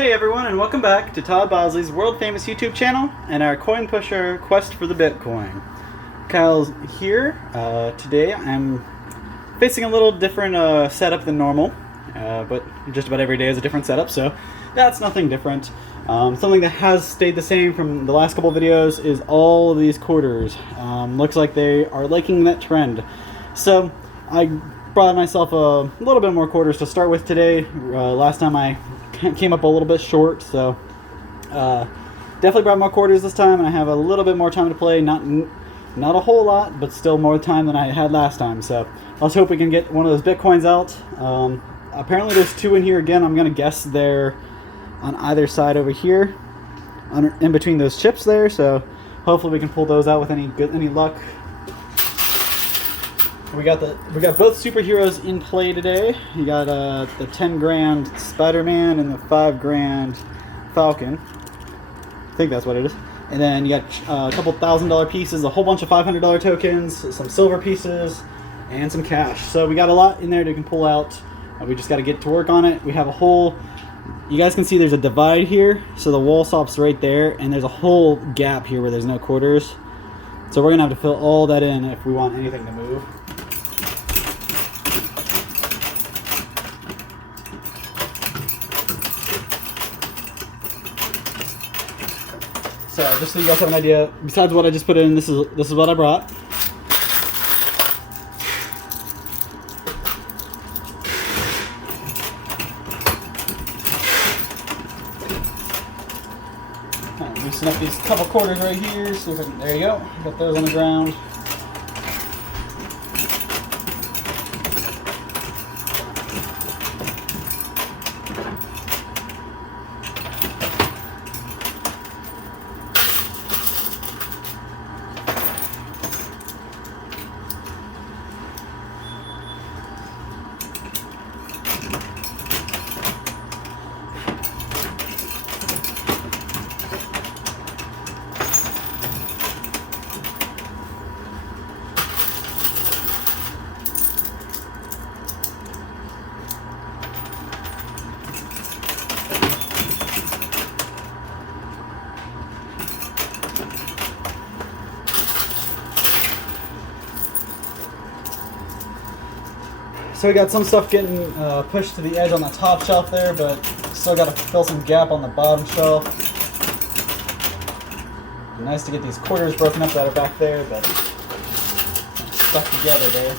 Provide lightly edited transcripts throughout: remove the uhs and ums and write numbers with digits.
Hey everyone, and welcome back to Todd Bosley's world famous YouTube channel and our coin pusher quest for the Bitcoin. Kyle's here. Today I'm facing a little different setup than normal, but just about every day is a different setup, so that's nothing different. Something that has stayed the same from the last couple videos is all of these quarters. Looks like they are liking that trend. So I brought myself a little bit more quarters to start with today. Last time I came up a little bit short, so definitely brought more quarters this time, and I have a little bit more time to play. Not a whole lot, but still more time than I had last time. So let's hope we can get one of those Bitcoins out. Apparently there's two in here again. I'm gonna guess they're on either side over here, in between those chips there. So hopefully we can pull those out with any luck. We got both superheroes in play today. You got the 10 grand Spider-Man and the 5 grand Falcon. I think that's what it is. And then you got a couple $1,000 pieces, a whole bunch of $500 tokens, some silver pieces, and some cash. So we got a lot in there that we can pull out. We just got to get to work on it. We have a whole, you guys can see there's a divide here. So the wall stops right there, and there's a whole gap here where there's no quarters. So we're gonna have to fill all that in if we want anything to move. So just so you guys have an idea, besides what I just put in, this is what I brought. Loosen up these couple quarters right here. See if I can, there you go. Got those on the ground. So we got some stuff getting pushed to the edge on the top shelf there, but still got to fill some gap on the bottom shelf. Nice to get these quarters broken up that are back there, but stuck together there.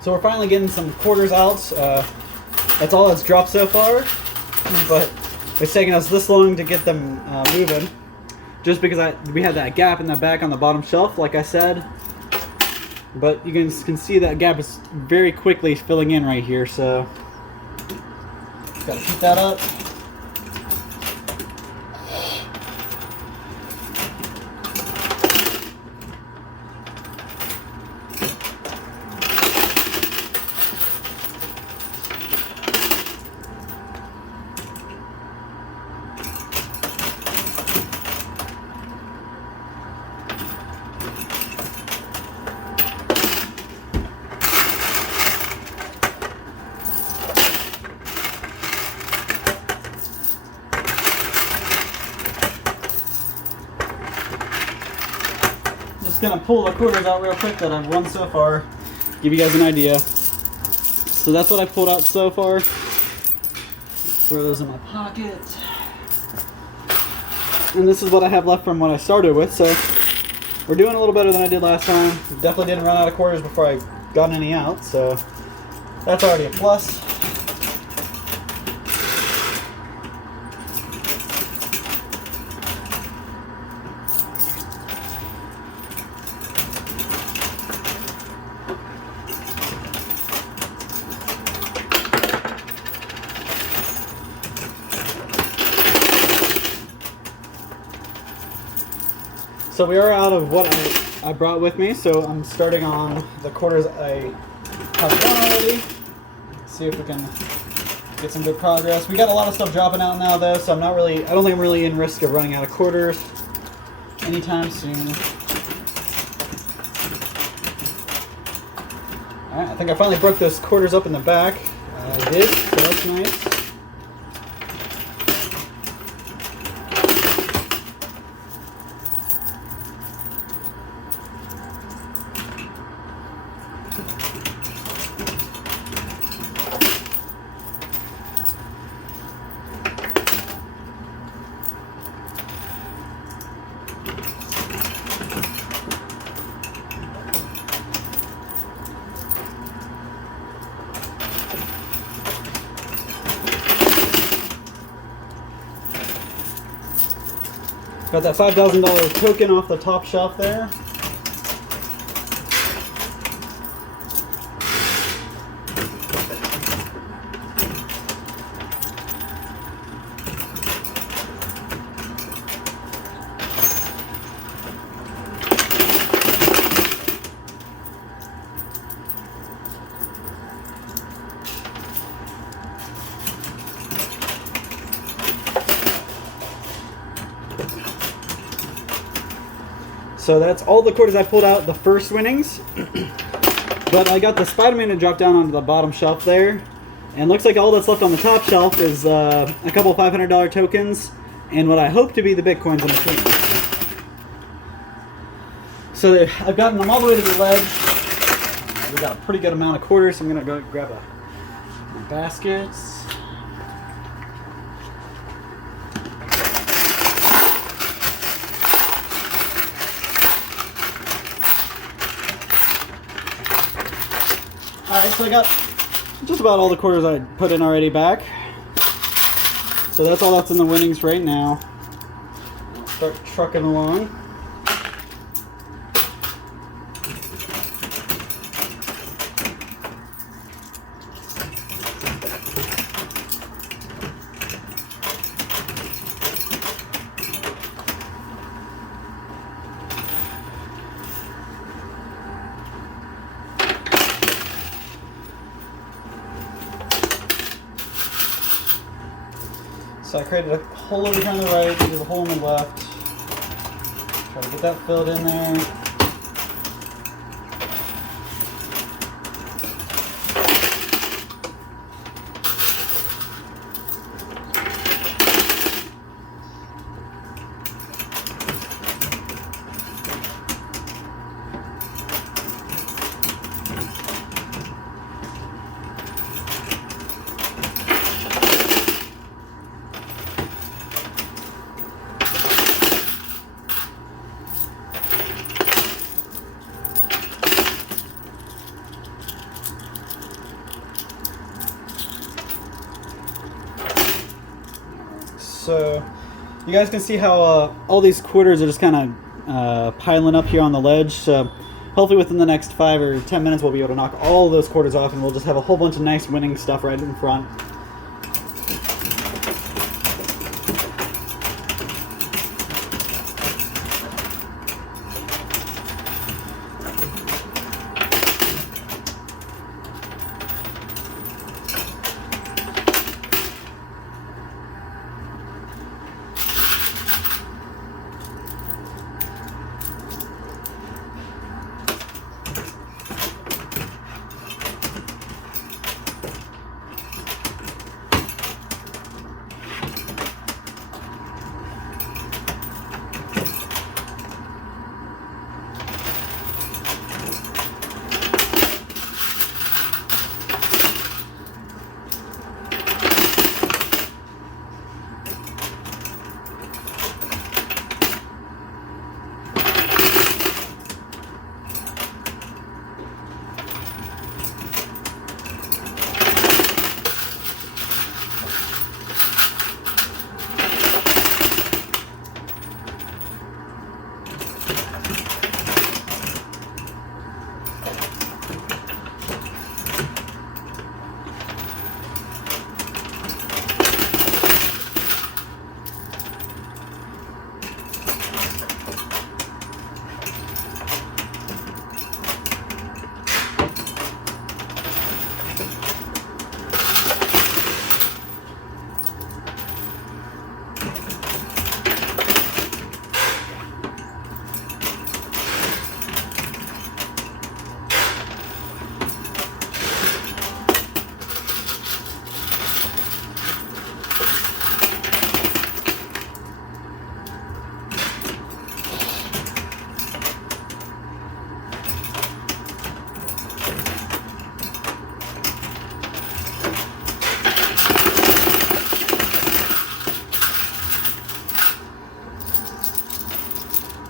So we're finally getting some quarters out. That's all that's dropped so far, but it's taken us this long to get them moving, just because we had that gap in the back on the bottom shelf, like I said. But you guys can see that gap is very quickly filling in right here, so gotta keep that up. Just gonna pull the quarters out real quick that I've won so far, give you guys an idea. So that's what I pulled out so far. Throw those in my pocket. And this is what I have left from what I started with, so we're doing a little better than I did last time. Definitely didn't run out of quarters before I got any out, so that's already a plus. So we are out of what I brought with me, so I'm starting on the quarters I have done already. See if we can get some good progress. We got a lot of stuff dropping out now though, so I don't think I'm really in risk of running out of quarters anytime soon. Alright, I think I finally broke those quarters up in the back. I did, so that's nice. Got that $5,000 token off the top shelf there. So that's all the quarters I pulled out the first winnings. But I got the Spider-Man to drop down onto the bottom shelf there. And looks like all that's left on the top shelf is a couple $500 tokens and what I hope to be the Bitcoins in between. So I've gotten them all the way to the ledge. We got a pretty good amount of quarters, so I'm going to go grab my baskets. Alright, so I got just about all the quarters I put in already back. So that's all that's in the winnings right now. Start trucking along. So I created a hole over here on the right, there's a hole on the left. Try to get that filled in there. So you guys can see how all these quarters are just kind of piling up here on the ledge. So hopefully within the next 5 or 10 minutes we'll be able to knock all of those quarters off and we'll just have a whole bunch of nice winning stuff right in front.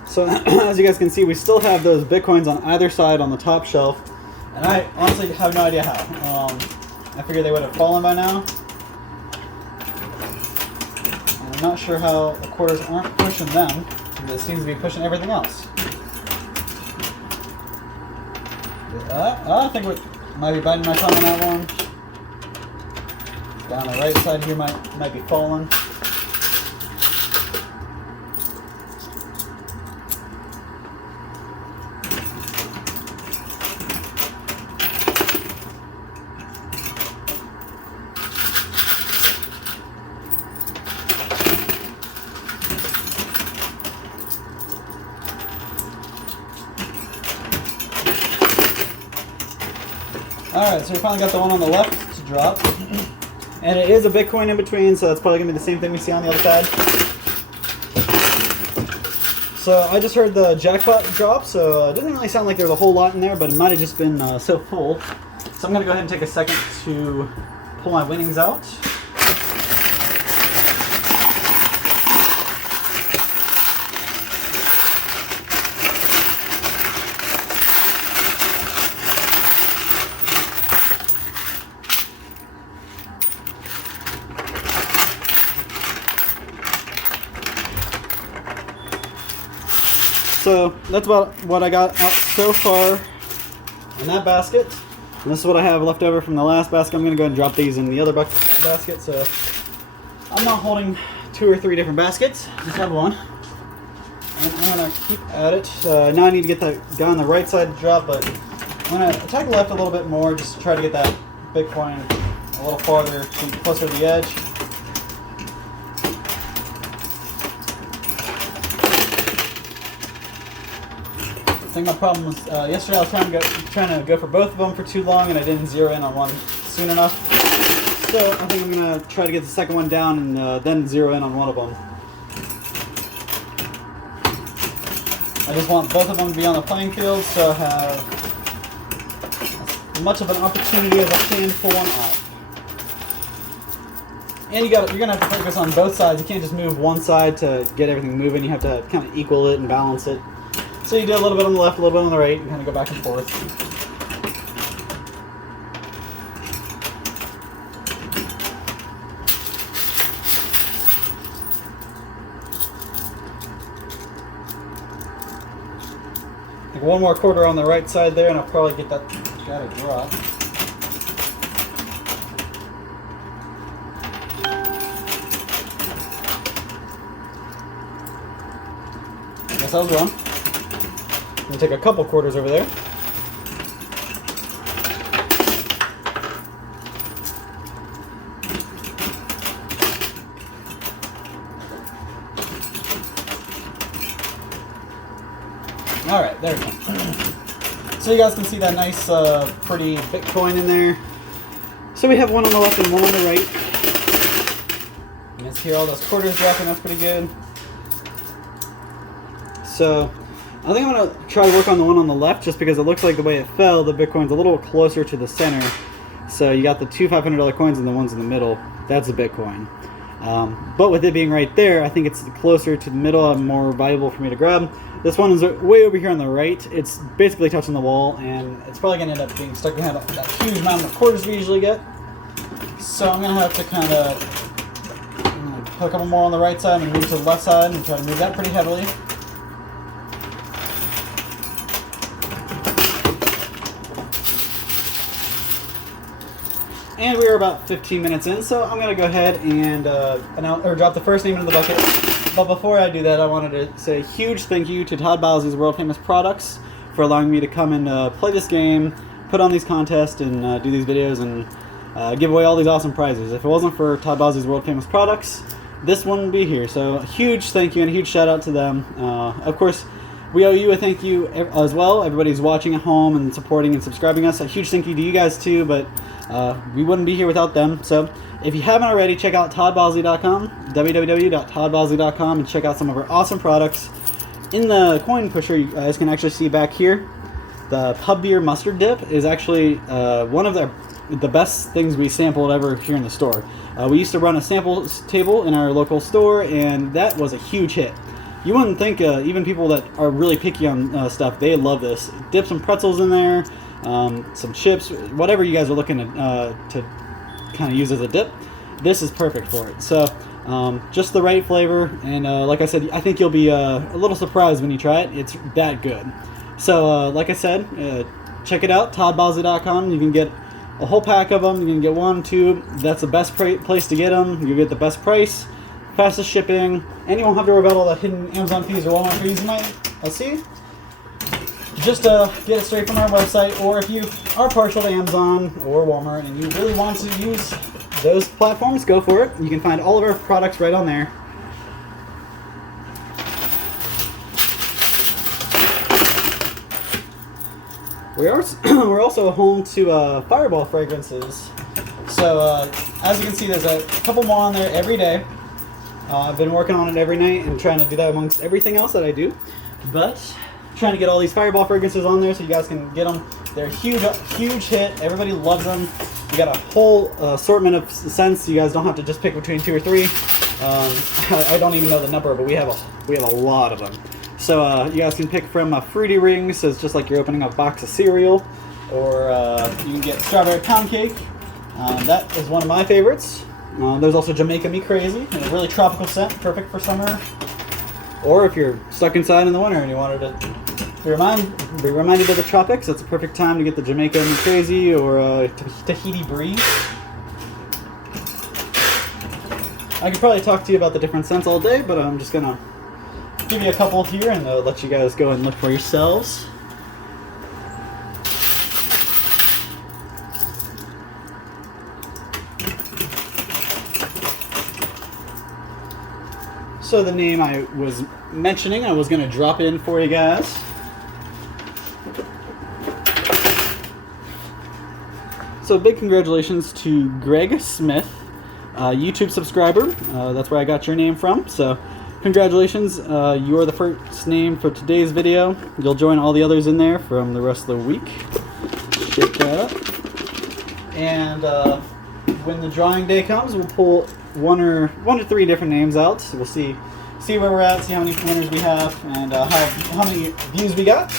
So as you guys can see, we still have those Bitcoins on either side on the top shelf, and I honestly have no idea how. I figured they would have fallen by now. And I'm not sure how the quarters aren't pushing them, because it seems to be pushing everything else. I think we might be biting my tongue on that one. Down the right side here might be falling. Alright, so we finally got the one on the left to drop. And it is a Bitcoin in between, so that's probably going to be the same thing we see on the other side. So I just heard the jackpot drop, so it doesn't really sound like there's a whole lot in there, but it might have just been so full. So I'm going to go ahead and take a second to pull my winnings out. So that's about what I got out so far in that basket. And this is what I have left over from the last basket. I'm going to go and drop these in the other basket. So I'm not holding 2 or 3 different baskets. Just have one. And I'm going to keep at it. Now I need to get that guy on the right side to drop, but I'm going to attack left a little bit more just to try to get that Bitcoin a little farther, closer to the edge. I think my problem was yesterday I was trying to go for both of them for too long, and I didn't zero in on one soon enough. So I think I'm going to try to get the second one down and then zero in on one of them. I just want both of them to be on the playing field, so I have as much of an opportunity as I can to pull one off. And you're going to have to focus on both sides. You can't just move one side to get everything moving. You have to kind of equal it and balance it. So you do a little bit on the left, a little bit on the right, and kind of go back and forth. Like one more quarter on the right side there, and I'll probably get that guy to drop. I guess I was wrong. I'm going to take a couple quarters over there. Alright, there we go. So you guys can see that nice, pretty Bitcoin in there. So we have one on the left and one on the right. You guys hear all those quarters dropping, that's pretty good. So I think I'm going to try to work on the one on the left just because it looks like the way it fell, the Bitcoin's a little closer to the center. So you got the 2 $500 coins and the ones in the middle. That's the Bitcoin. But with it being right there, I think it's closer to the middle and more valuable for me to grab. This one is way over here on the right. It's basically touching the wall, and it's probably going to end up being stuck behind that huge amount of quarters we usually get. So I'm going to have to kind of put a couple more on the right side and move to the left side and try to move that pretty heavily. And we are about 15 minutes in, so I'm going to go ahead and drop the first name into the bucket. But before I do that, I wanted to say a huge thank you to Todd Bowsley's World Famous Products for allowing me to come and play this game, put on these contests, and do these videos, and give away all these awesome prizes. If it wasn't for Todd Bowsley's World Famous Products, this wouldn't be here. So a huge thank you and a huge shout out to them. Of course, we owe you a thank you as well. Everybody's watching at home and supporting and subscribing us. A huge thank you to you guys too, but we wouldn't be here without them. So if you haven't already, check out toddbosley.com, www.toddbosley.com, and check out some of our awesome products. In the coin pusher, you guys can actually see back here, the pub beer mustard dip is actually one of the best things we sampled ever here in the store. We used to run a sample table in our local store, and that was a huge hit. you wouldn't think even people that are really picky on stuff, they love this. Dip some pretzels in there, some chips, whatever you guys are looking to kind of use as a dip. This is perfect for it. So just the right flavor, and like I said, I think you'll be a little surprised when you try it. It's that good. So like I said, check it out, toddbosley.com. You can get a whole pack of them. You can get 1, 2. That's the best place to get them. You get the best price, fastest shipping, and you won't have to worry about all the hidden Amazon fees or Walmart fees you might see. Just get it straight from our website, or if you are partial to Amazon or Walmart and you really want to use those platforms, go for it. You can find all of our products right on there. We're also home to Fireball fragrances. So as you can see, there's a couple more on there every day. I've been working on it every night and trying to do that amongst everything else that I do. But trying to get all these Fireball fragrances on there so you guys can get them. They're a huge hit. Everybody loves them. We got a whole assortment of scents. You guys don't have to just pick between 2 or 3. I don't even know the number, but we have a lot of them. So you guys can pick from Fruity Rings, so it's just like you're opening a box of cereal, or you can get Strawberry Pound Cake. That is one of my favorites. There's also Jamaica Me Crazy, a really tropical scent, perfect for summer. Or if you're stuck inside in the winter and you wanted to be reminded of the tropics, that's a perfect time to get the Jamaica Me Crazy or Tahiti Breeze. I could probably talk to you about the different scents all day, but I'm just gonna give you a couple here and let you guys go and look for yourselves. So the name I was mentioning, I was going to drop in for you guys. So big congratulations to Greg Smith, YouTube subscriber. That's where I got your name from. So congratulations, you are the first name for today's video. You'll join all the others in there from the rest of the week. Shake that up. And when the drawing day comes, we'll pull one to three different names out. So we'll see where we're at, see how many winners we have, and how many views we got.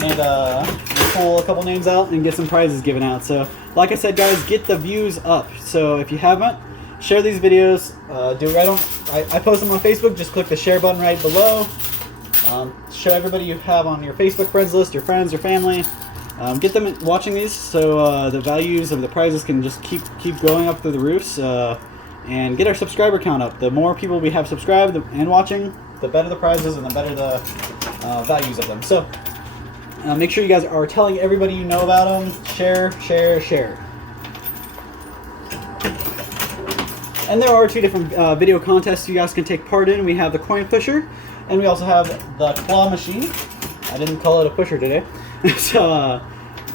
And we'll pull a couple names out and get some prizes given out. So like I said, guys, get the views up. So if you haven't, share these videos. Do it right on. I post them on Facebook. Just click the share button right below. Show everybody you have on your Facebook friends list, your friends, your family. Get them watching these so the values of the prizes can just keep going up through the roofs, and get our subscriber count up. The more people we have subscribed and watching, the better the prizes and the better the values of them. So make sure you guys are telling everybody you know about them. Share. And there are 2 different video contests you guys can take part in. We have the coin pusher, and we also have the claw machine. I didn't call it a pusher today. So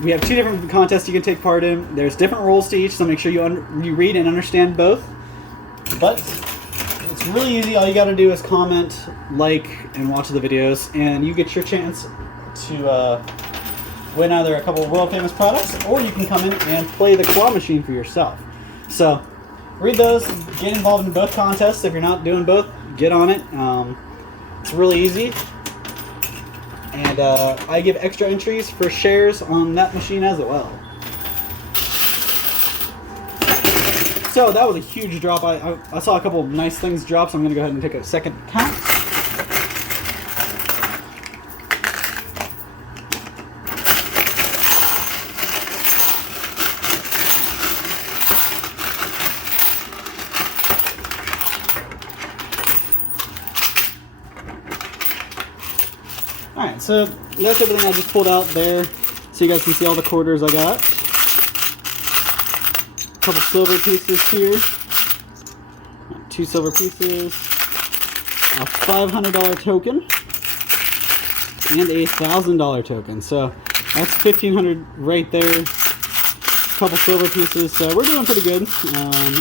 we have 2 different contests you can take part in. There's different rules to each, so make sure you read and understand both. But it's really easy. All you got to do is comment, like, and watch the videos, and you get your chance to win either a couple of world famous products, or you can come in and play the claw machine for yourself. So read those, get involved in both contests. If you're not doing both, get on it. It's really easy. And I give extra entries for shares on that machine as well. So that was a huge drop. I saw a couple of nice things drop, so I'm going to go ahead and take a second count. Alright, so that's everything I just pulled out there, so you guys can see all the quarters I got. A couple silver pieces here. 2 silver pieces. A $500 token. And a $1,000 token. So that's $1,500 right there. A couple silver pieces, so we're doing pretty good.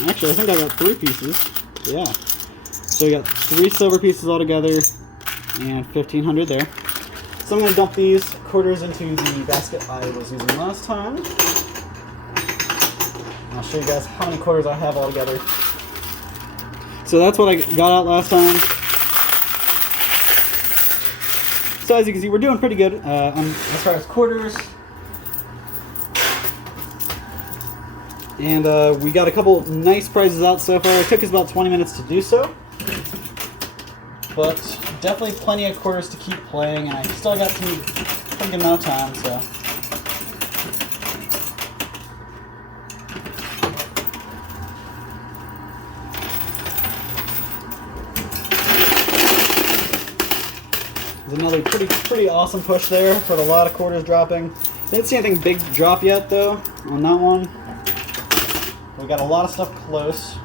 Actually, I think I got 3 pieces. Yeah. So we got 3 silver pieces altogether, and $1,500 there. So I'm going to dump these quarters into the basket I was using last time. I'll show you guys how many quarters I have all together. So that's what I got out last time. So as you can see, we're doing pretty good as far as quarters. And we got a couple nice prizes out so far. It took us about 20 minutes to do so. But definitely plenty of quarters to keep playing, and I still got a pretty good amount of time, so. There's another pretty awesome push there. Put a lot of quarters dropping. Didn't see anything big drop yet though on that one. We got a lot of stuff close.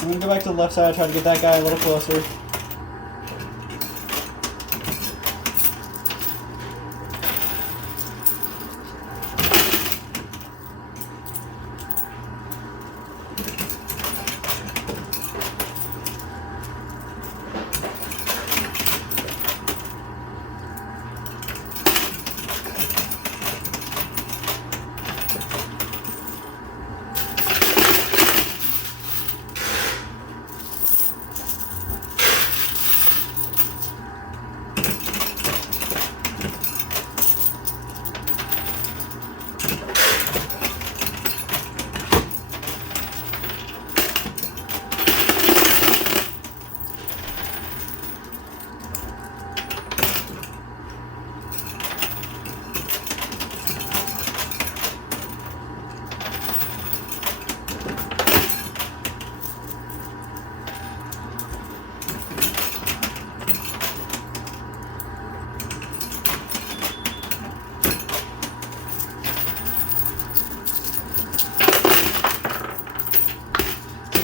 I'm gonna go back to the left side, try to get that guy a little closer.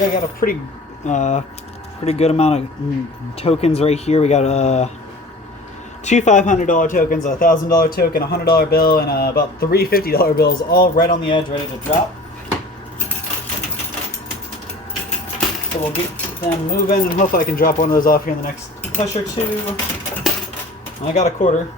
I got a pretty good amount of tokens right here. We got two $500 tokens, a $1,000 token, a $100 bill, and about three $50 bills, all right on the edge, ready to drop. So we'll get them moving, and hopefully I can drop one of those off here in the next push or two. And I got a quarter.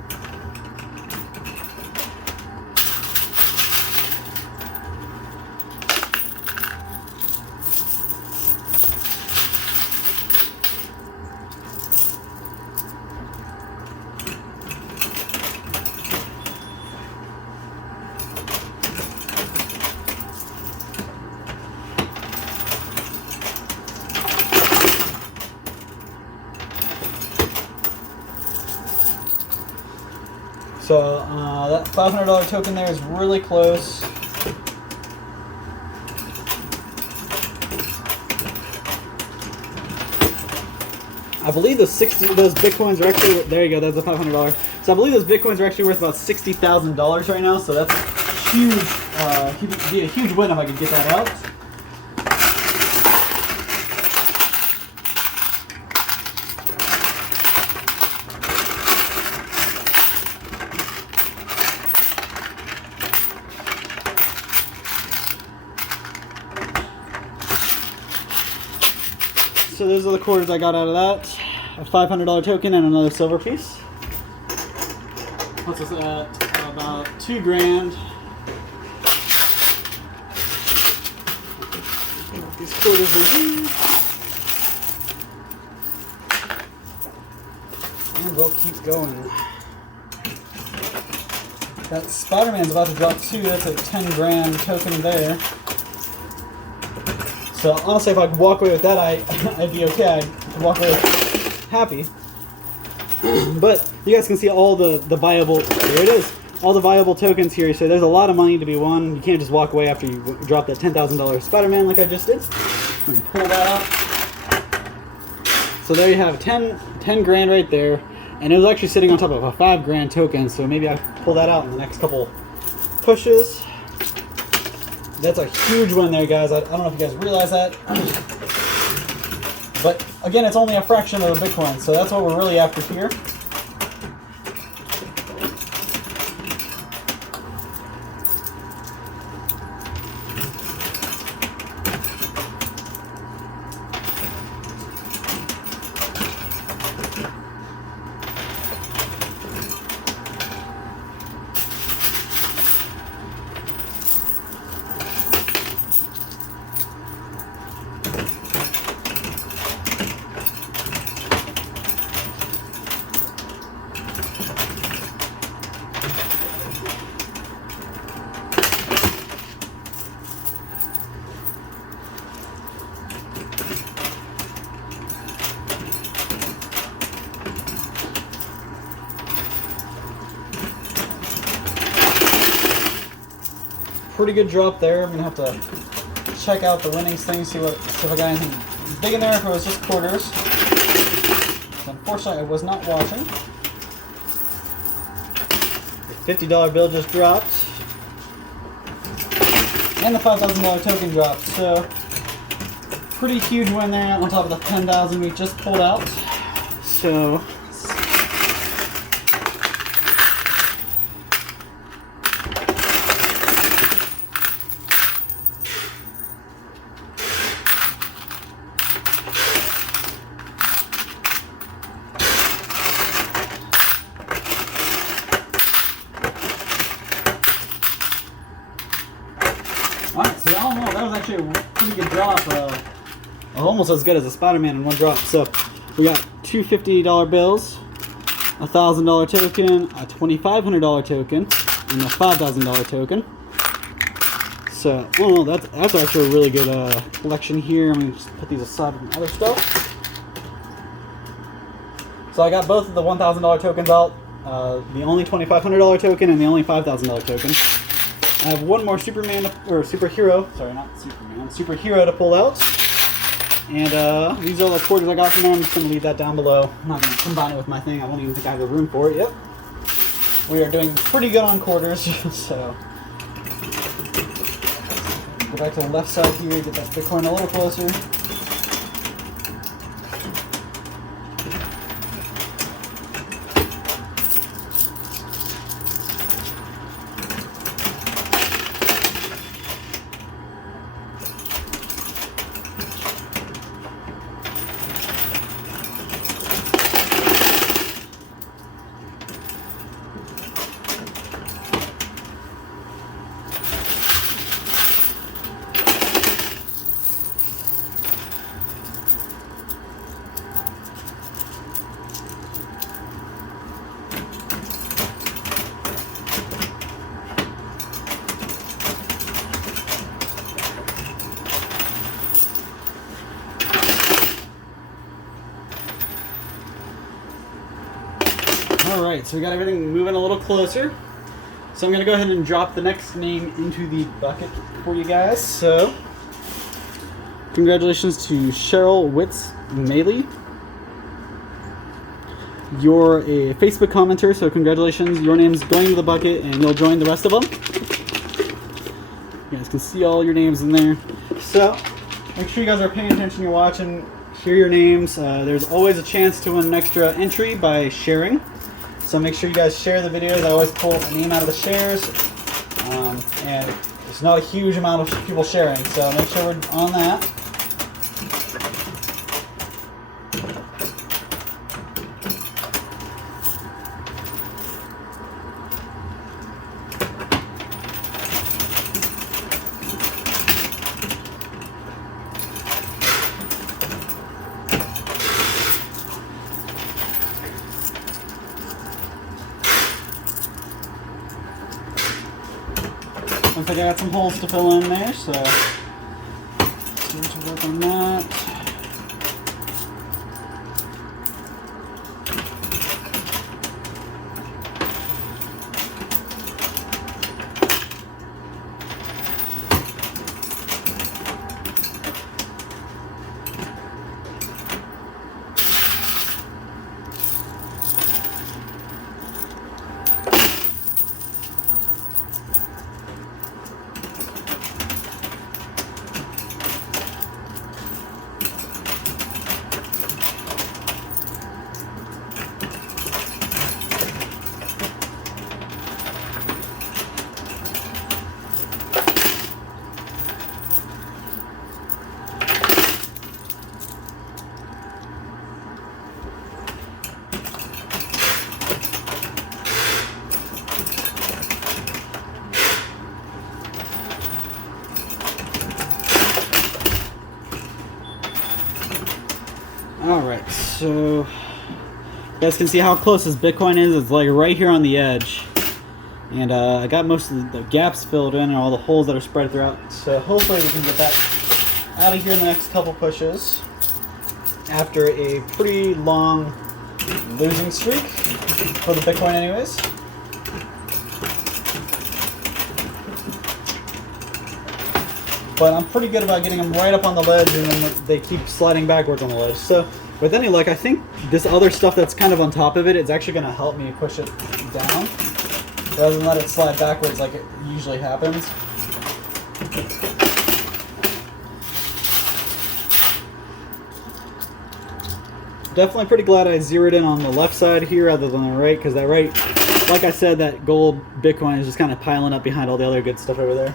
So that $500 token there is really close. I believe those Bitcoins are actually, there you go, that's the $500. So I believe those Bitcoins are actually worth about $60,000 right now, so that's huge. It'd be a huge win if I could get that out. So those are the quarters I got out of that. A $500 token and another silver piece. What's this at? About $2 grand. These quarters are here. And we'll keep going. That Spider-Man's about to drop too. That's a 10 grand token there. So honestly, if I could walk away with that, I'd be okay. I'd walk away happy. But you guys can see all the viable, there it is, all the viable tokens here. So there's a lot of money to be won. You can't just walk away after you drop that $10,000 Spider-Man like I just did. I'm gonna pull that out. So there you have 10 grand right there. And it was actually sitting on top of a 5 grand token. So maybe I'll pull that out in the next couple pushes. That's a huge one there, guys. I don't know if you guys realize that. But again, it's only a fraction of the Bitcoin, so that's what we're really after here. pretty good drop there. I'm gonna have to check out the winnings thing, see if I got anything big in there, if it was just quarters. Unfortunately, I was not watching. The $50 bill just dropped. And the $5,000 token dropped. So, pretty huge win there on top of the $10,000 we just pulled out. So, alright, so all in all, that was actually a pretty good drop. Almost as good as a Spider-Man in one drop. So we got two $50 bills, a $1,000 token, a $2,500 token, and a $5,000 token. So, well, that's actually a really good collection here. I'm gonna just put these aside from other stuff. So I got both of the $1,000 tokens out, the only $2,500 token and the only $5,000 token. I have one more superhero to pull out. And these are the quarters I got from them. I'm just going to leave that down below. I'm not going to combine it with my thing. I won't even think I have the room for it. Yep. We are doing pretty good on quarters. So, go back to the left side here, get that Bitcoin a little closer. Alright, so we got everything moving a little closer. So I'm going to go ahead and drop the next name into the bucket for you guys. So, congratulations to Cheryl Witz-Maley. You're a Facebook commenter, so congratulations. Your name's going to the bucket and you'll join the rest of them. You guys can see all your names in there. So, make sure you guys are paying attention, you're watching, hear your names. There's always a chance to win an extra entry by sharing. So make sure you guys share the videos. I always pull a name out of the shares. And there's not a huge amount of people sharing, so make sure we're on that. Looks like I got some holes to fill in there, so start to work on that. Alright, so you guys can see how close this Bitcoin is. It's like right here on the edge. And I got most of the gaps filled in and all the holes that are spread throughout. So hopefully we can get that out of here in the next couple pushes. After a pretty long losing streak for the Bitcoin anyways. but I'm pretty good about getting them right up on the ledge, and then they keep sliding backwards on the ledge. So with any luck, I think this other stuff that's kind of on top of it, it's actually going to help me push it down rather than let it slide backwards like it usually happens. Definitely pretty glad I zeroed in on the left side here rather than the right, because that right, like I said, that gold Bitcoin is just kind of piling up behind all the other good stuff over there.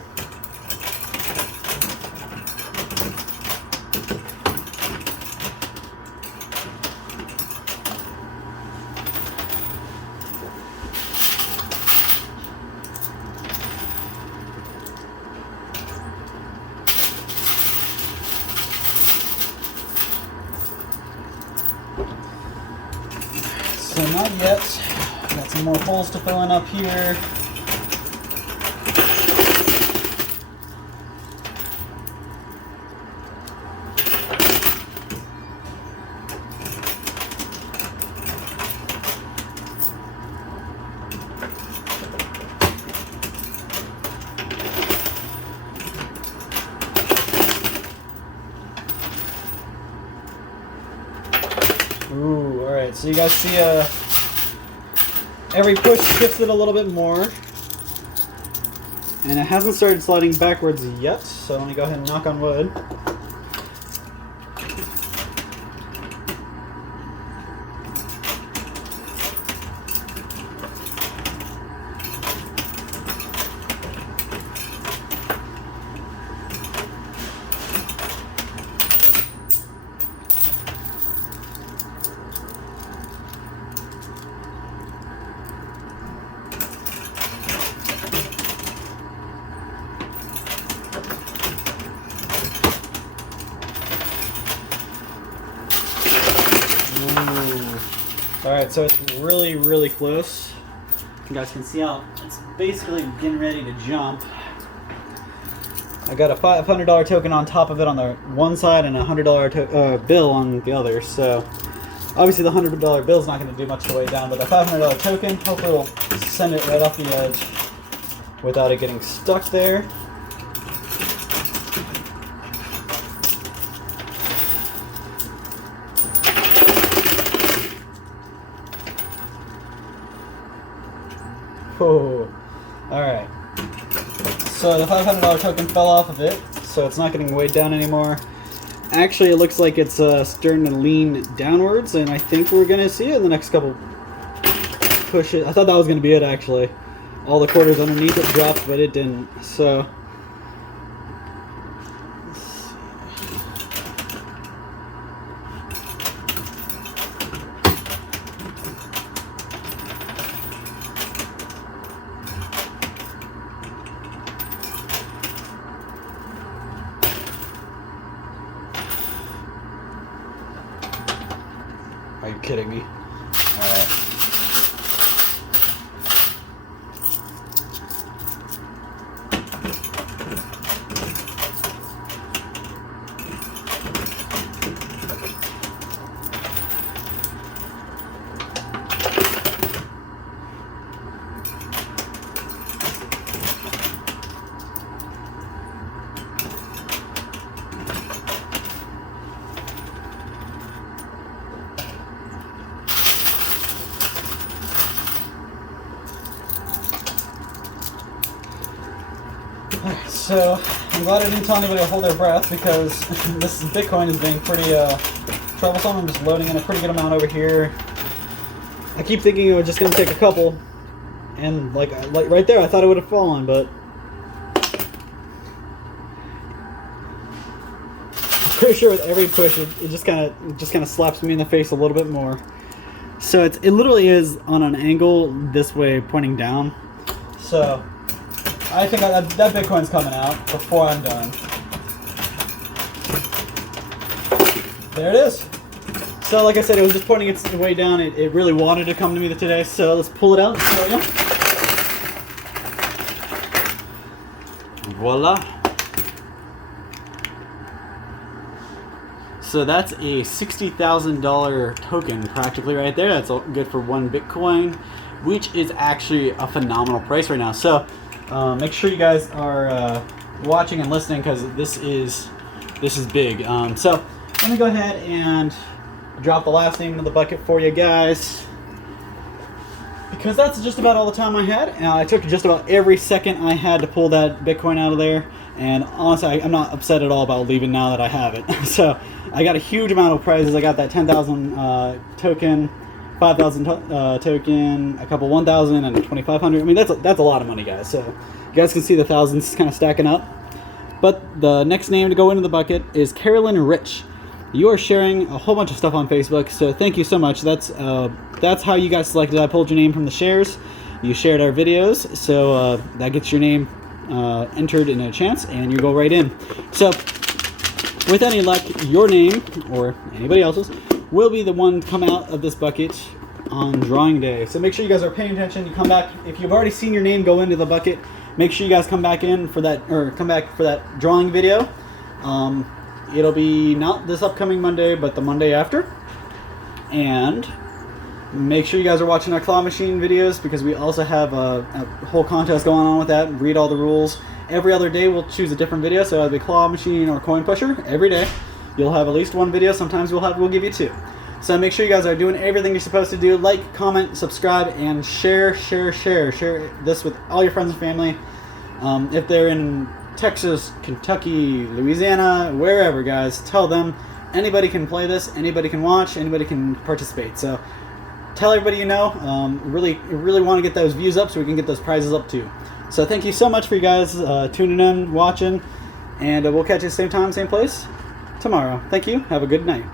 So not yet. Got some more holes to fill in up here. Ooh, alright, so you guys see every push shifts it a little bit more. And it hasn't started sliding backwards yet, so let me go ahead and knock on wood. Alright, so it's really, really close. You guys can see how it's basically getting ready to jump. I got a $500 token on top of it on the one side and a $100 bill on the other. So obviously the $100 bill is not going to do much to weigh it down, but the $500 token hopefully will send it right off the edge without it getting stuck there. Oh, alright. So the $500 token fell off of it, so it's not getting weighed down anymore. Actually, it looks like it's starting to lean downwards, and I think we're going to see it in the next couple pushes. I thought that was going to be it, actually. All the quarters underneath it dropped, but it didn't. So are you kidding me? Alright. So, I'm glad I didn't tell anybody to hold their breath, because this Bitcoin is being pretty troublesome. I'm just loading in a pretty good amount over here. I keep thinking it was just going to take a couple, and like right there I thought it would have fallen, but I'm pretty sure with every push it just kind of slaps me in the face a little bit more. So it literally is on an angle this way pointing down. So I think that Bitcoin's coming out before I'm done. There it is. So like I said, it was just pointing its way down. It really wanted to come to me today, so let's pull it out and show you. Voila. So that's a $60,000 token practically right there. That's good for one Bitcoin, which is actually a phenomenal price right now. So make sure you guys are watching and listening, because this is big. So let me go ahead and drop the last name into the bucket for you guys, because that's just about all the time I had. I took just about every second I had to pull that Bitcoin out of there, and honestly, I'm not upset at all about leaving now that I have it. So I got a huge amount of prizes. I got that 10,000 token, 5,000 token, a couple 1,000, and a 2,500. I mean, that's a lot of money, guys. So you guys can see the thousands kind of stacking up. But the next name to go into the bucket is Carolyn Rich. You are sharing a whole bunch of stuff on Facebook, so thank you so much. That's how you got selected. I pulled your name from the shares. You shared our videos, so that gets your name entered in a chance, and you go right in. So with any luck, your name, or anybody else's, will be the one to come out of this bucket on drawing day. So make sure you guys are paying attention. You come back, if you've already seen your name go into the bucket, make sure you guys come back in for that, or come back for that drawing video. It'll be not this upcoming Monday, but the Monday after. And make sure you guys are watching our claw machine videos, because we also have a whole contest going on with that. Read all the rules. Every other day we'll choose a different video, so it'll be claw machine or coin pusher. Every day you'll have at least one video. Sometimes we'll give you two. So make sure you guys are doing everything you're supposed to do. Like, comment, subscribe, and share this with all your friends and family. If they're in Texas, Kentucky, Louisiana, wherever, guys, tell them. Anybody can play this, anybody can watch, anybody can participate. So tell everybody you know. Really want to get those views up so we can get those prizes up too. So thank you so much for you guys tuning in, watching, and we'll catch you same time, same place tomorrow. Thank you. Have a good night.